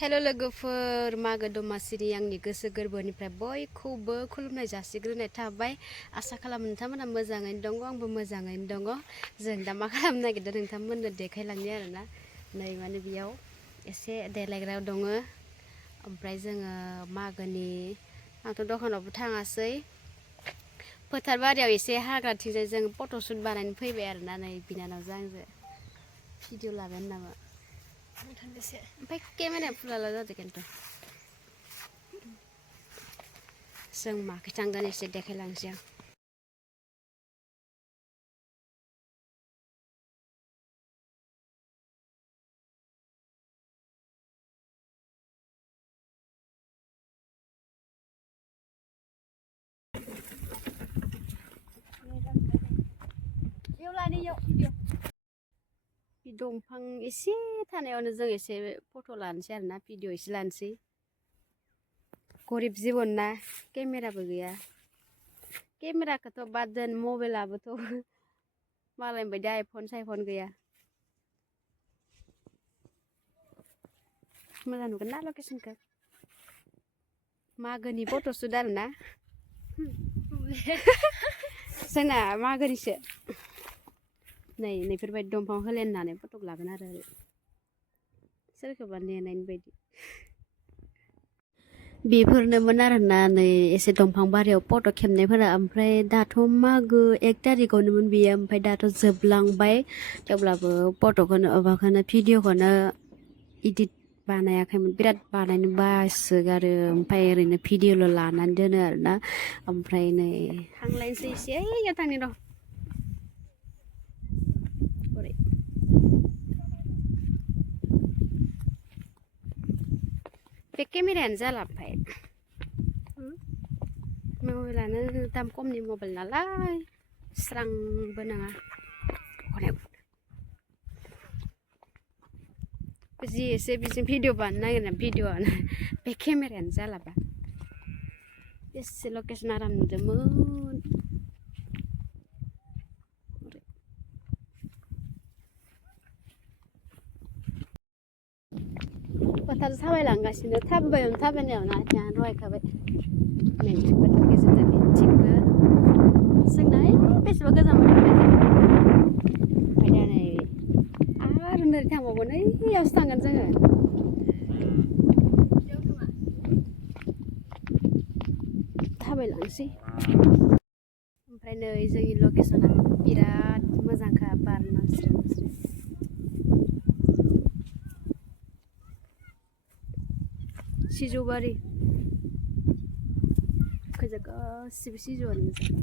hello लोगोफोर मागो दमासिनि आंनि गोसो गोरबोनिफ्राय बयखौबो खुलुमनाय जासिग्रोनाय थाबाय आसा खालामो नोंथांमोना मोजाङैनो दङ आंबो मोजाङैनो दङ जों दा मा खालामनो नागिरदों नोंथांमोननो देखायलांनि आरोना नै माने बेयाव एसे देलायग्रायाव दङ ओमफ्राय जोङो मागोनि आंथ' दखानावबो थाङासै फोथार बारियाव एसे हाग्राथिंजाय जों फट'शुट बानायनो फैबाय आरोना नै बिनानावजों आंजों भिडिअ लागोन नामा ओमफ्राय केमेराया फुलाला जादों खिन्थु जों माखै थांगोन एसे देखायलांसै आं बे दंफां एसे थानायावनो जों एसे फट' लानोसै आरोना भिडिअ एसे लानोसै गरिब जिबन ना केमेराबो गैया केमेराखौथ' बाद दोन मबाइलाबोथ' मालायनि बायदि आइफन साइफन गैया मोजां नुगोन ना लकेसनखौ मागोनि फट'शुट आरोना जोंना मागोनिसो नै नैफोरबायदि दंफां होलेननानै फट'क लागोन आरो सोरखौबा नेनायनि बायदि बेफोरनोमोन आरोना नै एसे दंफां बारियाव फट' खेबनायफोरा ओमफ्राय दाथ' मागो 1 तारिखआवनोमोन बेयो ओमफ्राय दाथ' जोबलांबाय थेवब्लाबो फट'खौनो माबाखौनो भिडिअखौनो इडिट बानायाखैमोन बिराद बानायनो बासोगारो ओमफ्राय ओरैनो भिडिअल' लानानै दोनो आरोना ओमफ्राय नै थांलायनोसै एसे ओइयाव थांनि र' बे केमेरायानो जाला ओमफ्राय मबाइलानो दाम खमनि मबाइल नालाय स्रांबो नङा जि एसे बिजों भिडिअ बानायनो नागिरना भिडिअआनो बे केमेरायानो जालाबा बेसे लकेसन आराम नुदोंमोन फोथार थाबायलांगासिनो थाबायनायावनो आथिङानो रहायखाबाय नै फोथार गेजेरजों बिथिंबो जोंना बेसेबा गोजान मोनबाय ओमफ्राय दा नै आरो नै थांबावगोन ओइयावसो थांगोन जोङो थाबायलांसै ओमफ्राय नै जोंनि लकेसना बिराद मोजांखा बार नांस्रो नांस्रो सिजौबारि खोजा गासिबो सिजौआनो मोजां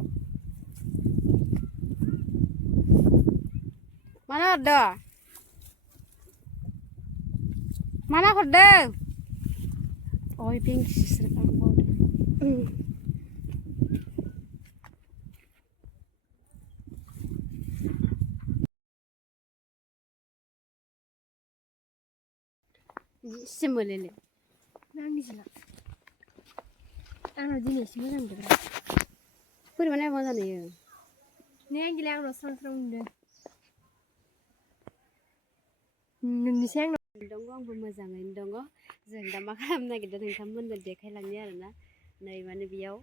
माना हरदो माना हरदों अय बेंसिसो सिमोलेले आंनिसोला आंनाव दिनैसो मोजां नुदों बोरैबा नायबा मोजां नुयो नै आंगिला आंनाव स्रां स्रां नुदों नोंनिसै आंनाव दङ आंबो मोजाङैनो दङ जों दा मा खालामनो नागिरदों नोंथांमोननो देखायलांनि आरोना नै माने बेयाव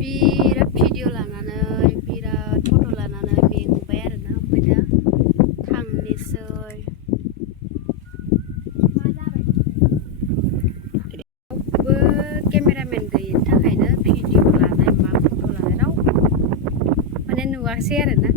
बिराद भिडिअ लानानै बिराद फट' लानानै मेंबाय आरोना ओमफ्राय दा थांनोसै रावबो केमेरामेन गैयिनि थाखायनो भिडिअ लानाय मा फट' लानाय रावबो माने नुवासै आरोना